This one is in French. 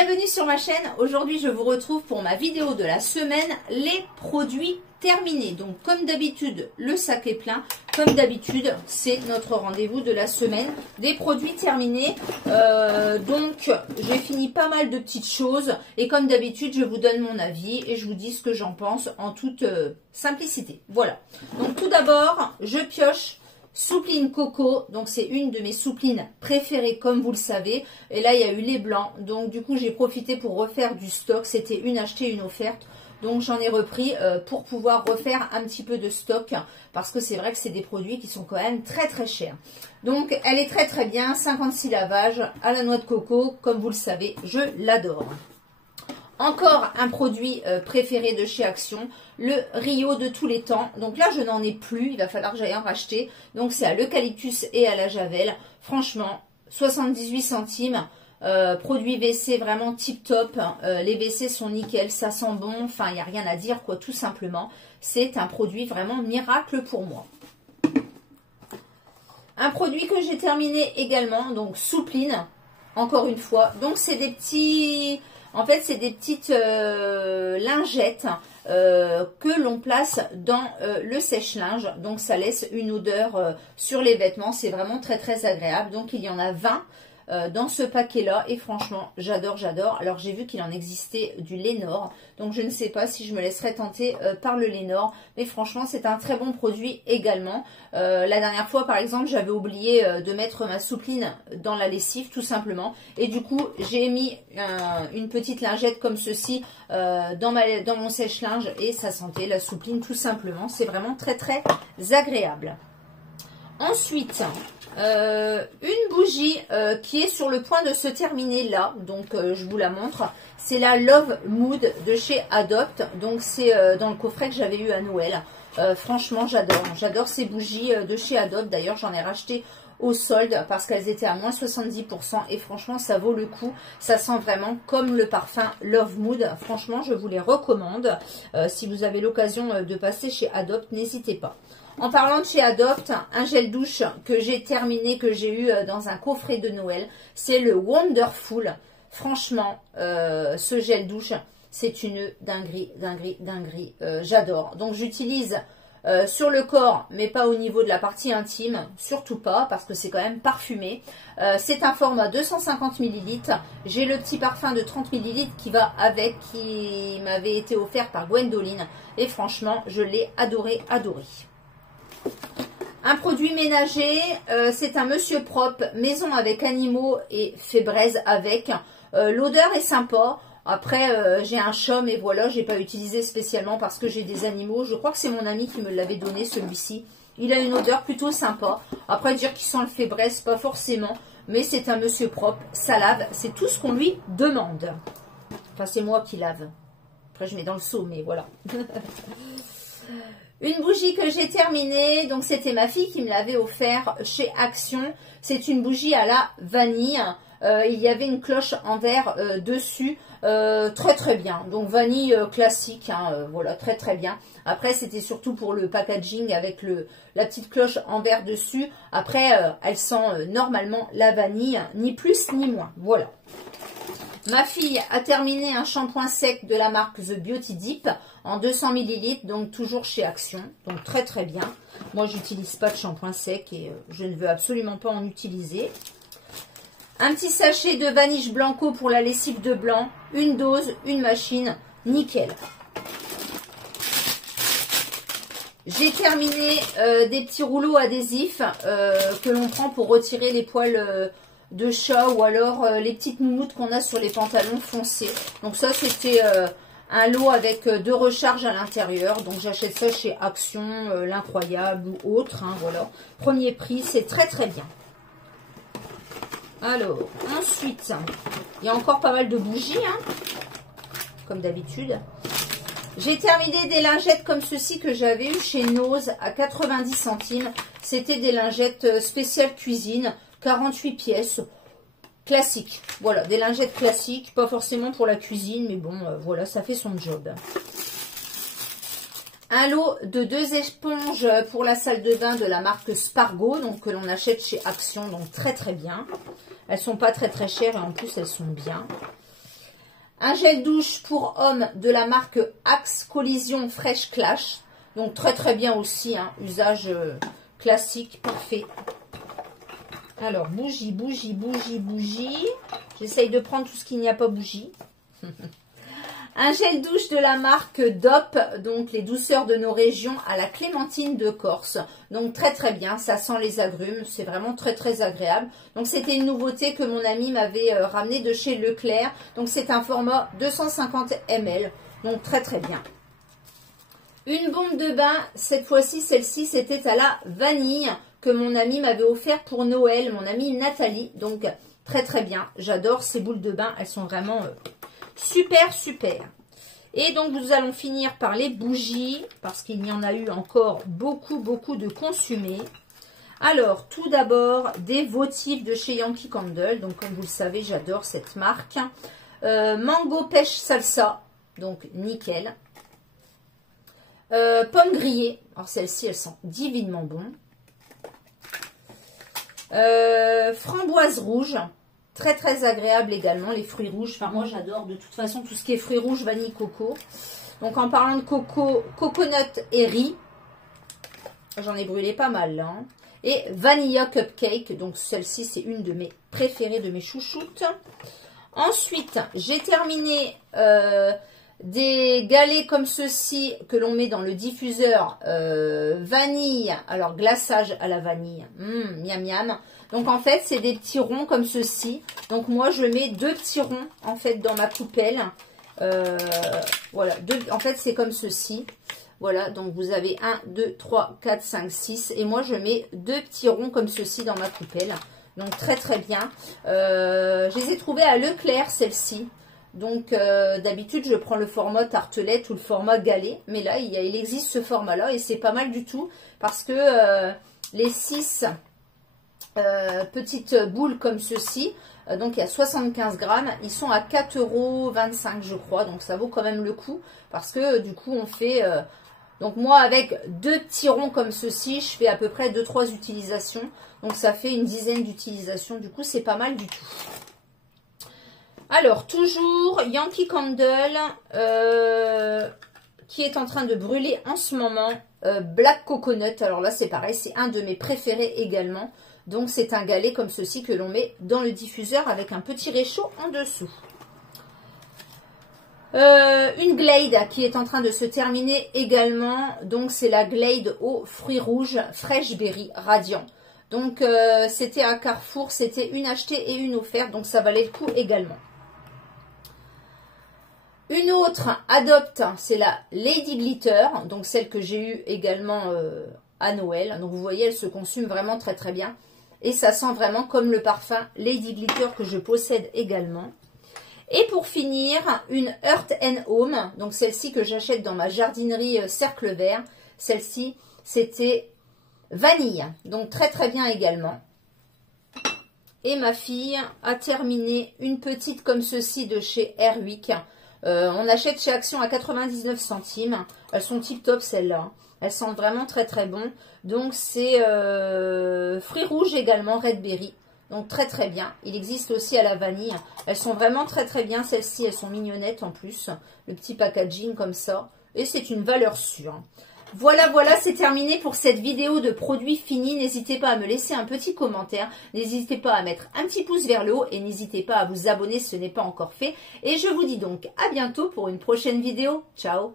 Bienvenue sur ma chaîne. Aujourd'hui je vous retrouve pour ma vidéo de la semaine, les produits terminés. Donc comme d'habitude le sac est plein, comme d'habitude c'est notre rendez-vous de la semaine des produits terminés. Donc j'ai fini pas mal de petites choses et comme d'habitude je vous donne mon avis et je vous dis ce que j'en pense en toute simplicité. Voilà, donc tout d'abord je pioche Soupline Coco, donc c'est une de mes souplines préférées comme vous le savez. Et là il y a eu les blancs, donc du coup j'ai profité pour refaire du stock. C'était une achetée, une offerte. Donc j'en ai repris pour pouvoir refaire un petit peu de stock. Parce que c'est vrai que c'est des produits qui sont quand même très très chers. Donc elle est très très bien, 56 lavages à la noix de coco. Comme vous le savez, je l'adore. Encore un produit préféré de chez Action, le Rio de tous les temps. Donc là, je n'en ai plus, il va falloir que j'aille en racheter. Donc c'est à l'eucalyptus et à la javel. Franchement, 78 centimes. Produit WC vraiment tip top. Les WC sont nickel, ça sent bon. Enfin, il n'y a rien à dire, quoi, tout simplement. C'est un produit vraiment miracle pour moi. Un produit que j'ai terminé également, donc Soupline, encore une fois. Donc c'est des petits... En fait, c'est des petites lingettes que l'on place dans le sèche-linge. Donc, ça laisse une odeur sur les vêtements. C'est vraiment très, très agréable. Donc, il y en a 20 dans ce paquet-là. Et franchement, j'adore, j'adore. Alors, j'ai vu qu'il en existait du Lénore. Donc, je ne sais pas si je me laisserai tenter par le Lénore. Mais franchement, c'est un très bon produit également. La dernière fois, par exemple, j'avais oublié de mettre ma soupline dans la lessive, tout simplement. Et du coup, j'ai mis une petite lingette comme ceci dans mon sèche-linge. Et ça sentait la soupline, tout simplement. C'est vraiment très, très agréable. Ensuite, une bougie qui est sur le point de se terminer là. Donc, je vous la montre. C'est la Love Mood de chez Adopt. Donc, c'est dans le coffret que j'avais eu à Noël. Franchement, j'adore. J'adore ces bougies de chez Adopt. D'ailleurs, j'en ai racheté au solde parce qu'elles étaient à moins 70%. Et franchement, ça vaut le coup. Ça sent vraiment comme le parfum Love Mood. Franchement, je vous les recommande. Si vous avez l'occasion de passer chez Adopt, n'hésitez pas. En parlant de chez Adopt, un gel douche que j'ai terminé, que j'ai eu dans un coffret de Noël, c'est le Wonderful. Franchement, ce gel douche, c'est une dinguerie, dinguerie, dinguerie. J'adore. Donc, j'utilise sur le corps, mais pas au niveau de la partie intime, surtout pas, parce que c'est quand même parfumé. C'est un format 250 ml. J'ai le petit parfum de 30 ml qui va avec, qui m'avait été offert par Gwendoline. Et franchement, je l'ai adoré, adoré. Un produit ménager, c'est un Monsieur Propre, maison avec animaux et fait braise avec. L'odeur est sympa. Après, j'ai un chat, mais voilà, j'ai pas utilisé spécialement parce que j'ai des animaux. Je crois que c'est mon ami qui me l'avait donné, celui-ci. Il a une odeur plutôt sympa. Après, dire qu'il sent le fait braise, pas forcément. Mais c'est un Monsieur Propre, ça lave. C'est tout ce qu'on lui demande. Enfin, c'est moi qui lave. Après, je mets dans le seau, mais voilà. Une bougie que j'ai terminée, donc c'était ma fille qui me l'avait offert chez Action. C'est une bougie à la vanille. Il y avait une cloche en verre dessus. Très très bien. Donc vanille classique, hein, voilà, très très bien. Après, c'était surtout pour le packaging avec la petite cloche en verre dessus. Après, elle sent normalement la vanille, ni plus ni moins. Voilà. Ma fille a terminé un shampoing sec de la marque The Beauty Dip en 200 ml, donc toujours chez Action. Donc très très bien. Moi, j'utilise pas de shampoing sec et je ne veux absolument pas en utiliser. Un petit sachet de Vanish Blanco pour la lessive de blanc. Une dose, une machine, nickel. J'ai terminé des petits rouleaux adhésifs que l'on prend pour retirer les poils de chat ou alors les petites moumoutes qu'on a sur les pantalons foncés. Donc ça, c'était un lot avec 2 recharges à l'intérieur. Donc j'achète ça chez Action, l'Incroyable ou autre. Hein, voilà. Premier prix, c'est très très bien. Alors, ensuite, il y a encore pas mal de bougies, hein, comme d'habitude. J'ai terminé des lingettes comme ceci que j'avais eu chez Nose à 90 centimes. C'était des lingettes spéciales cuisine, 48 pièces, classiques. Voilà, des lingettes classiques, pas forcément pour la cuisine, mais bon, voilà, ça fait son job. Un lot de 2 éponges pour la salle de bain de la marque Spargo, donc que l'on achète chez Action, donc très très bien. Elles sont pas très très chères et en plus elles sont bien. Un gel douche pour homme de la marque Axe Collision Fresh Clash. Donc très très bien aussi, hein, usage classique, parfait. Alors, bougie, bougie, bougie, bougie. J'essaye de prendre tout ce qu'il n'y a pas bougie. Un gel douche de la marque DOP, donc les douceurs de nos régions à la clémentine de Corse. Donc très très bien, ça sent les agrumes, c'est vraiment très très agréable. Donc c'était une nouveauté que mon ami m'avait ramené de chez Leclerc. Donc c'est un format 250 ml, donc très très bien. Une bombe de bain, cette fois-ci, celle-ci c'était à la vanille que mon ami m'avait offert pour Noël, mon amie Nathalie. Donc très très bien, j'adore ces boules de bain, elles sont vraiment... super, super. Et donc, nous allons finir par les bougies, parce qu'il y en a eu encore beaucoup, beaucoup de consumés. Alors, tout d'abord, des votifs de chez Yankee Candle. Donc, comme vous le savez, j'adore cette marque. Mango pêche salsa, donc nickel. Pomme grillée. Alors, celle-ci, elle sent divinement bon. Framboise rouge. Très très agréable également, les fruits rouges. Enfin moi j'adore de toute façon tout ce qui est fruits rouges, vanille, coco. Donc en parlant de coco, coconut et riz. J'en ai brûlé pas mal là. Hein. Et vanilla cupcake. Donc celle-ci c'est une de mes préférées, de mes chouchoutes. Ensuite j'ai terminé des galets comme ceci que l'on met dans le diffuseur vanille. Alors glaçage à la vanille. Miam miam. Donc en fait c'est des petits ronds comme ceci. Donc moi je mets 2 petits ronds en fait dans ma coupelle. Voilà, en fait c'est comme ceci. Voilà, donc vous avez 1, 2, 3, 4, 5, 6. Et moi je mets 2 petits ronds comme ceci dans ma coupelle. Donc très très bien. Je les ai trouvés à Leclerc celles-ci. Donc d'habitude je prends le format tartelette ou le format galet. Mais là il existe ce format là et c'est pas mal du tout. Parce que les 6... petites boules comme ceci, donc il y a 75 grammes, ils sont à 4,25 € je crois, donc ça vaut quand même le coup, parce que du coup on fait, donc moi avec 2 petits ronds comme ceci, je fais à peu près 2-3 utilisations, donc ça fait une dizaine d'utilisations, du coup c'est pas mal du tout. Alors toujours Yankee Candle, qui est en train de brûler en ce moment, Black Coconut, alors là c'est pareil, c'est un de mes préférés également. Donc, c'est un galet comme ceci que l'on met dans le diffuseur avec un petit réchaud en dessous. Une Glade qui est en train de se terminer également. Donc, c'est la Glade aux fruits rouges Fresh Berry Radiant. Donc, c'était à Carrefour. C'était une achetée et une offerte. Donc, ça valait le coup également. Une autre Adopte, c'est la Lady Glitter. Donc, celle que j'ai eue également à Noël. Donc, vous voyez, elle se consume vraiment très très bien. Et ça sent vraiment comme le parfum Lady Glitter que je possède également. Et pour finir, une Earth & Home. Donc celle-ci que j'achète dans ma jardinerie Cercle Vert. Celle-ci, c'était vanille. Donc très très bien également. Et ma fille a terminé une petite comme ceci de chez Airwick. On achète chez Action à 99 centimes. Elles sont tip top celles-là. Elles sentent vraiment très très bon. Donc c'est fruits rouges également, Red Berry. Donc très très bien. Il existe aussi à la vanille. Elles sont vraiment très très bien. Celles-ci, elles sont mignonnettes en plus. Le petit packaging comme ça. Et c'est une valeur sûre. Voilà, voilà, c'est terminé pour cette vidéo de produits finis. N'hésitez pas à me laisser un petit commentaire. N'hésitez pas à mettre un petit pouce vers le haut. Et n'hésitez pas à vous abonner si ce n'est pas encore fait. Et je vous dis donc à bientôt pour une prochaine vidéo. Ciao!